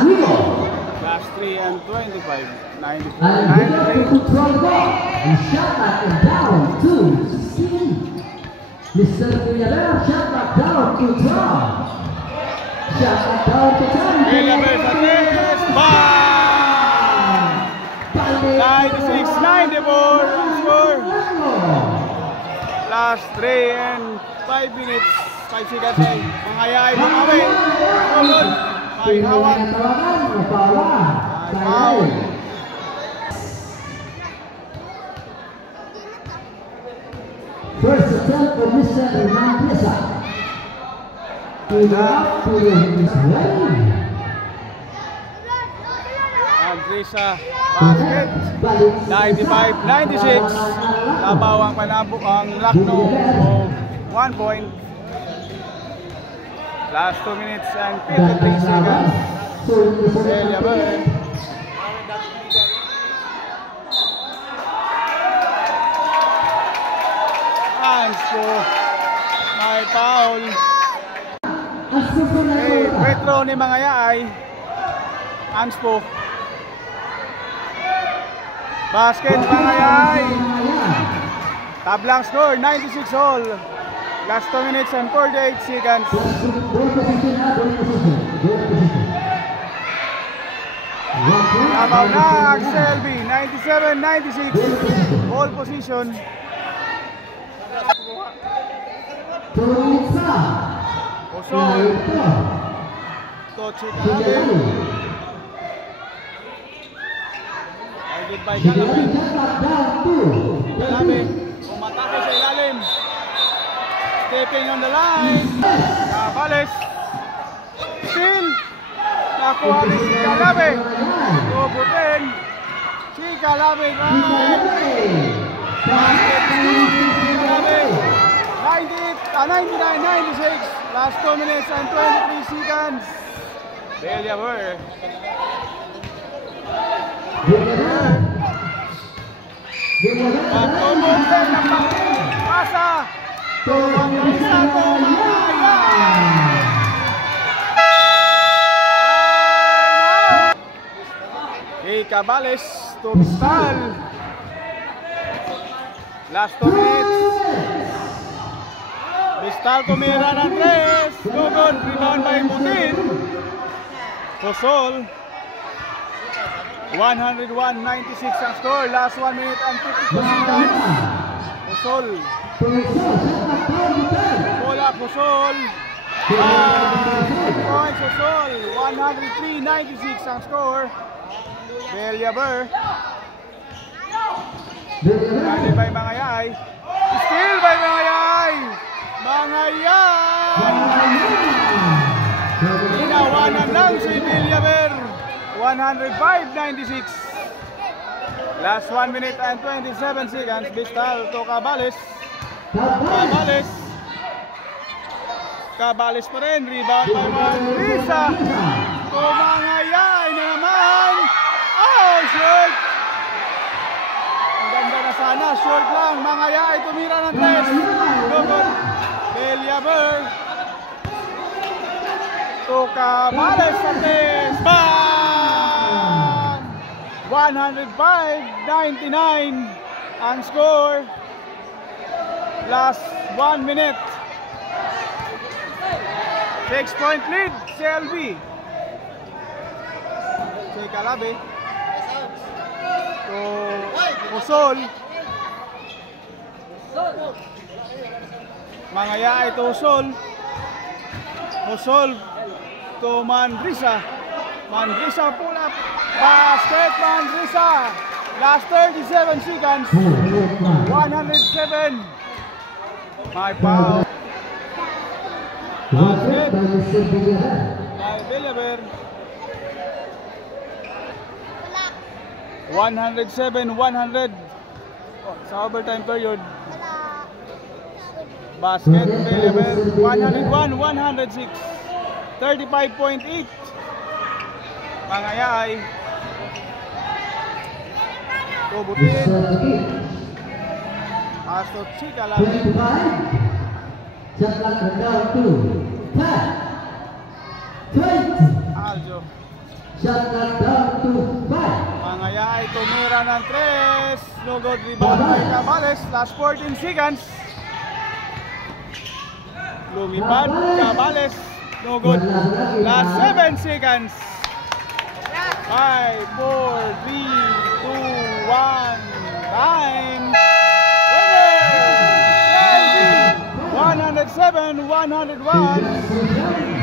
Last 3 and 25. 94. And shot back and down to 16. Mr. Villarreal shot back down to 12. Shot back down to 10. Villarreal sa 3. Bang! 96-94 ang score. Last 3 and 5 minutes. 5 seconds ay mangayay bumawi. Tulod. Ay hawak. Foul. First attempt for Mr. Hernandez. Andresa basket 95-96. Tabaw ang panabok ang Lakno of 1 point. Last 2 minutes and 53 seconds. Villarreal. Anspo. May foul. Petro ni Mangayay. Anspo. Basket Mangayay. Tablang score 96 all. Last 2 minutes and 48 seconds. Tabaw na ang Selby 97-96. Ball position. Osol. Toche Calabe. Target by Calabe. Calabe. Umatake sa ilalim. Stepping on the line. Cabales. Still. Nakuha rin si Calabe. Tubutin. Si Calabe. Basket. Calabe. 99-96. Last 2 minutes and 23 seconds. Villarreal. Pagtubutin ng pasa. Pag-isa ko Mangaya. Cabales to Bistal. Last 2 minutes. Bistal tumira ng 3. Good. Rebound by Mutin. Osol. 101-96 ang score. Last 1 minute and 52 seconds. Osol. Bola Osol. 3 points Osol. 103-96 ang score. Villarreal. Kali by Mangayay. Still by Mangayay. Mangayay. Inawanan lang si Villarreal. 105-96. Last 1 minute and 27 seconds. Bistal to Cabales. Cabales pa rin. Rebound by Manrisa. To Mangayay na naman. Oh, short! Ang ganda na sana, short lang. Mangayay tumira ng 3. Good. Villarreal. To Cabales sa 3. Bang! 105-99 ang score. Last 1 minute. 6-point lead, CLB. Si Calabe. To Osol. Mangayay to Osol. Osol to Manrisa. Manrisa pull up. Basket Manrisa. Last 37 seconds. 107. My foul. Basket by Villarreal. 107-100 sa overtime period. Basket Villarreal 101-106. 35.8. Mangayay. Tubutin. Astot si Calabe. Aljo. Shot clock down to 5. Mangaya ay tumira ng 3. No good rebound by Cabales. Last 14 seconds. Lumipad Cabales. No good. Last 7 seconds. 5, 4, 3, 2, 1. Time. Winner! 107-101.